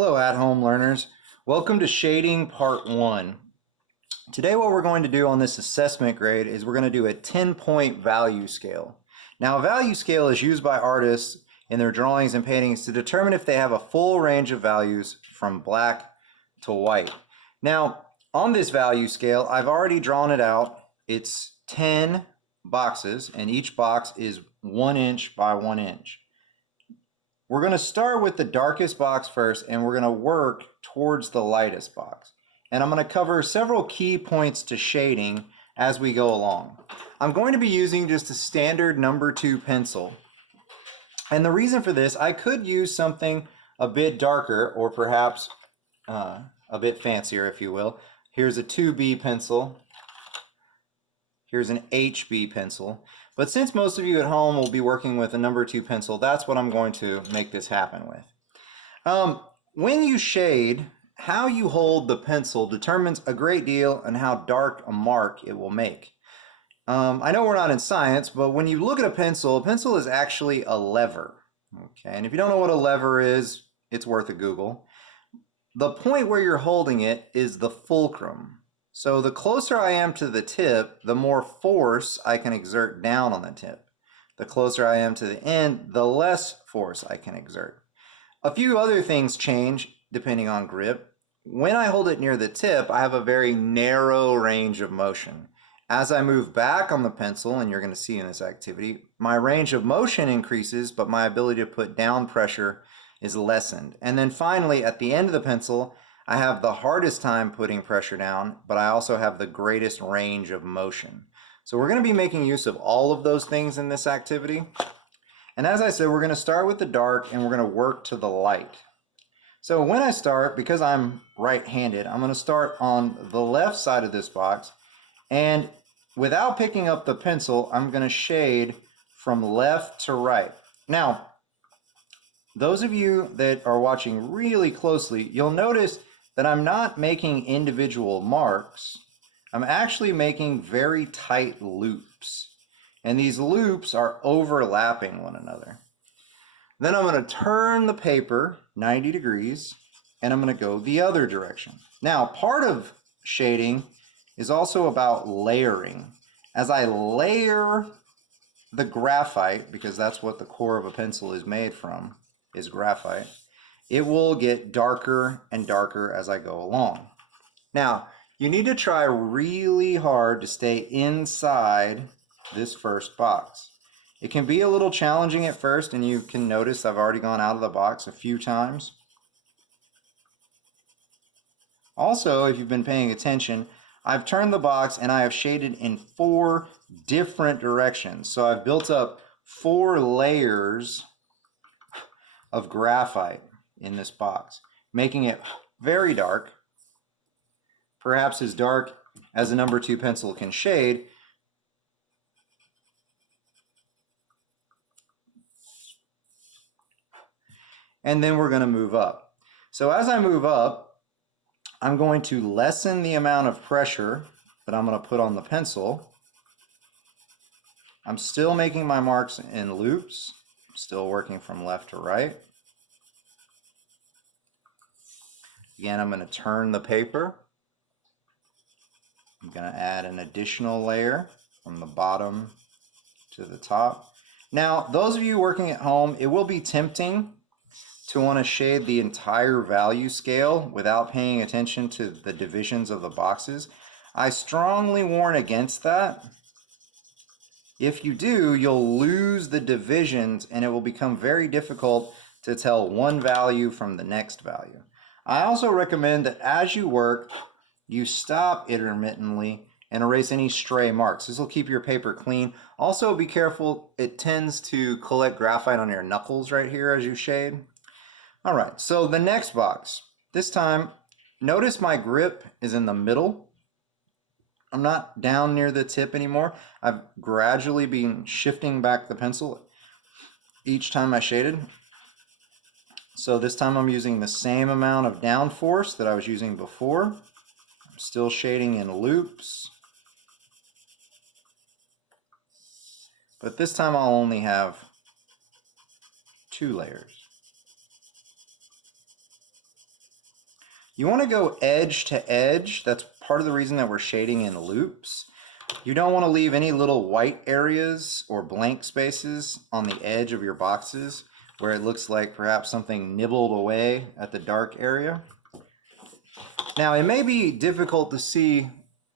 Hello at-home learners. Welcome to Shading Part 1. Today what we're going to do on this assessment grade is we're going to do a 10-point value scale. Now a value scale is used by artists in their drawings and paintings to determine if they have a full range of values from black to white. Now on this value scale I've already drawn it out. It's 10 boxes and each box is 1 inch by 1 inch. We're going to start with the darkest box first and we're going to work towards the lightest box. And I'm going to cover several key points to shading as we go along. I'm going to be using just a standard number 2 pencil. And the reason for this, I could use something a bit darker or perhaps a bit fancier, if you will. Here's a 2B pencil. Here's an HB pencil. But since most of you at home will be working with a number 2 pencil, that's what I'm going to make this happen with. When you shade, how you hold the pencil determines a great deal on how dark a mark it will make. I know we're not in science, but when you look at a pencil is actually a lever. Okay, and if you don't know what a lever is, it's worth a Google. The point where you're holding it is the fulcrum. So the closer I am to the tip, the more force I can exert down on the tip. The closer I am to the end, the less force I can exert. A few other things change depending on grip. When I hold it near the tip, I have a very narrow range of motion. As I move back on the pencil, and you're going to see in this activity, my range of motion increases, but my ability to put down pressure is lessened. And then finally, at the end of the pencil, I have the hardest time putting pressure down, but I also have the greatest range of motion. So we're going to be making use of all of those things in this activity. And as I said, we're going to start with the dark and we're going to work to the light. So when I start, because I'm right-handed, I'm going to start on the left side of this box. And without picking up the pencil, I'm going to shade from left to right. Now, those of you that are watching really closely, you'll notice that I'm not making individual marks. I'm actually making very tight loops. And these loops are overlapping one another. Then I'm going to turn the paper 90 degrees and I'm going to go the other direction. Now, part of shading is also about layering. As I layer the graphite, because that's what the core of a pencil is made from, is graphite, it will get darker and darker as I go along. Now, you need to try really hard to stay inside this first box. It can be a little challenging at first, and you can notice I've already gone out of the box a few times. Also, if you've been paying attention, I've turned the box and I have shaded in 4 different directions. So I've built up 4 layers of graphite in this box, making it very dark, perhaps as dark as a number 2 pencil can shade. And then we're going to move up. So as I move up, I'm going to lessen the amount of pressure that I'm going to put on the pencil. I'm still making my marks in loops, still working from left to right. Again, I'm going to turn the paper. I'm going to add an additional layer from the bottom to the top. Now, those of you working at home, it will be tempting to want to shade the entire value scale without paying attention to the divisions of the boxes. I strongly warn against that. If you do, you'll lose the divisions and it will become very difficult to tell one value from the next value. I also recommend that as you work, you stop intermittently and erase any stray marks. This will keep your paper clean. Also, be careful, it tends to collect graphite on your knuckles right here as you shade. All right, so the next box. This time, notice my grip is in the middle. I'm not down near the tip anymore. I've gradually been shifting back the pencil each time I shaded. So this time I'm using the same amount of down force that I was using before. I'm still shading in loops. But this time I'll only have 2 layers. You want to go edge to edge. That's part of the reason that we're shading in loops. You don't want to leave any little white areas or blank spaces on the edge of your boxes where it looks like perhaps something nibbled away at the dark area. Now, it may be difficult to see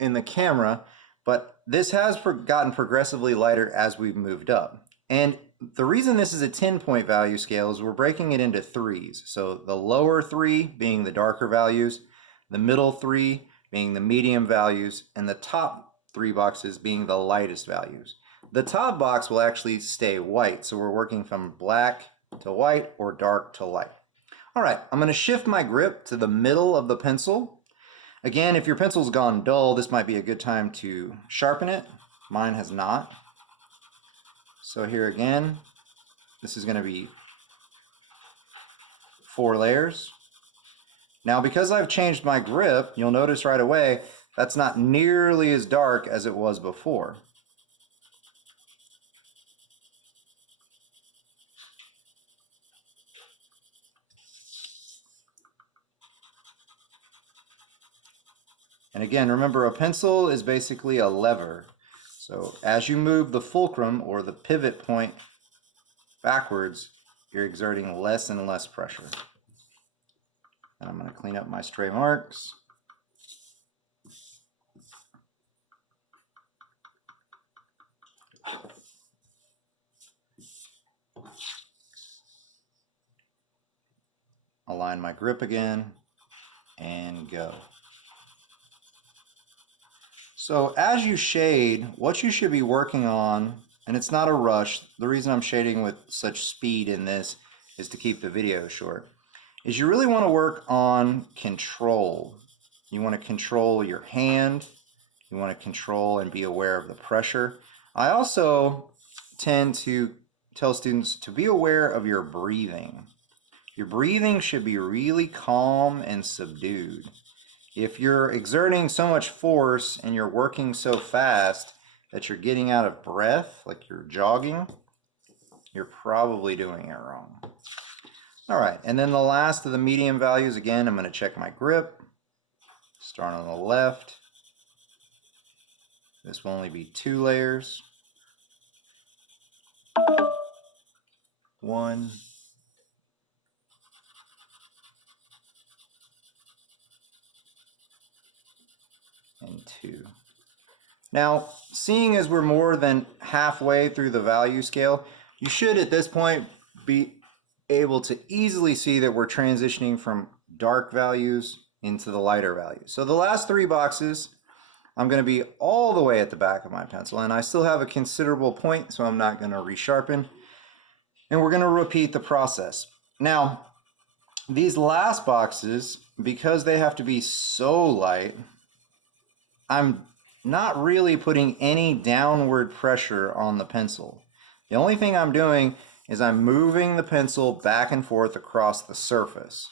in the camera, but this has gotten progressively lighter as we've moved up. And the reason this is a 10-point value scale is we're breaking it into threes. So the lower three being the darker values, the middle three being the medium values, and the top three boxes being the lightest values. The top box will actually stay white, so we're working from black to white or dark to light. All right, I'm going to shift my grip to the middle of the pencil. Again, if your pencil's gone dull, this might be a good time to sharpen it. Mine has not. So here again, this is going to be 4 layers. Now, because I've changed my grip, you'll notice right away that's not nearly as dark as it was before. And again, remember, a pencil is basically a lever. So as you move the fulcrum or the pivot point backwards, you're exerting less and less pressure. And I'm going to clean up my stray marks. Align my grip again and go. So as you shade, what you should be working on, and it's not a rush, the reason I'm shading with such speed in this is to keep the video short, is you really want to work on control. You want to control your hand, you want to control and be aware of the pressure. I also tend to tell students to be aware of your breathing. Your breathing should be really calm and subdued. If you're exerting so much force and you're working so fast that you're getting out of breath, like you're jogging, you're probably doing it wrong. All right, and then the last of the medium values, again, I'm going to check my grip. Start on the left. This will only be 2 layers. 1. And 2. Now, seeing as we're more than halfway through the value scale, you should at this point be able to easily see that we're transitioning from dark values into the lighter values. So the last 3 boxes, I'm going to be all the way at the back of my pencil, and I still have a considerable point, so I'm not going to resharpen. And we're going to repeat the process. Now, these last boxes, because they have to be so light, I'm not really putting any downward pressure on the pencil. The only thing I'm doing is I'm moving the pencil back and forth across the surface.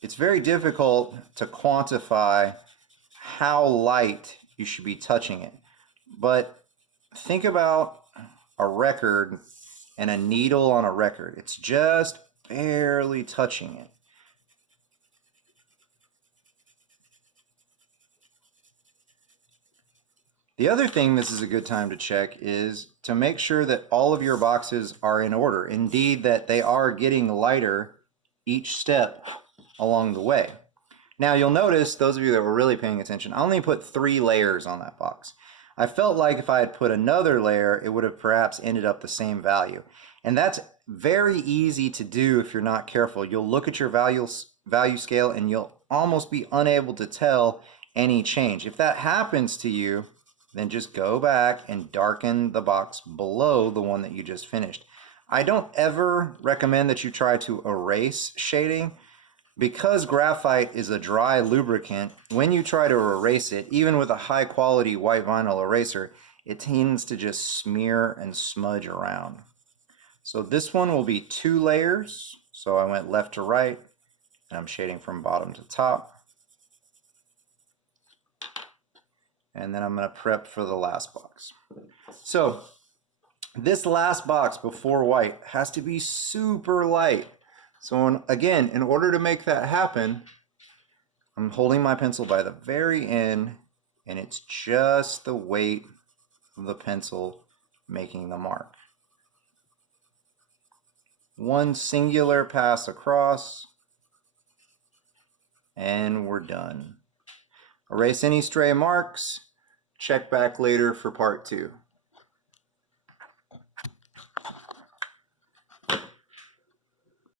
It's very difficult to quantify how light you should be touching it. But think about a record and a needle on a record. It's just barely touching it. The other thing this is a good time to check is to make sure that all of your boxes are in order. Indeed, that they are getting lighter each step along the way. Now you'll notice, those of you that were really paying attention, I only put 3 layers on that box. I felt like if I had put another layer, it would have perhaps ended up the same value. And that's very easy to do if you're not careful. You'll look at your value scale and you'll almost be unable to tell any change. If that happens to you, then just go back and darken the box below the one that you just finished. I don't ever recommend that you try to erase shading. Because graphite is a dry lubricant, when you try to erase it, even with a high quality white vinyl eraser, it tends to just smear and smudge around. So this one will be 2 layers. So I went left to right, and I'm shading from bottom to top. And then I'm going to prep for the last box. So this last box before white has to be super light. So again, in order to make that happen, I'm holding my pencil by the very end, and it's just the weight of the pencil making the mark. One singular pass across, and we're done. Erase any stray marks. Check back later for part 2.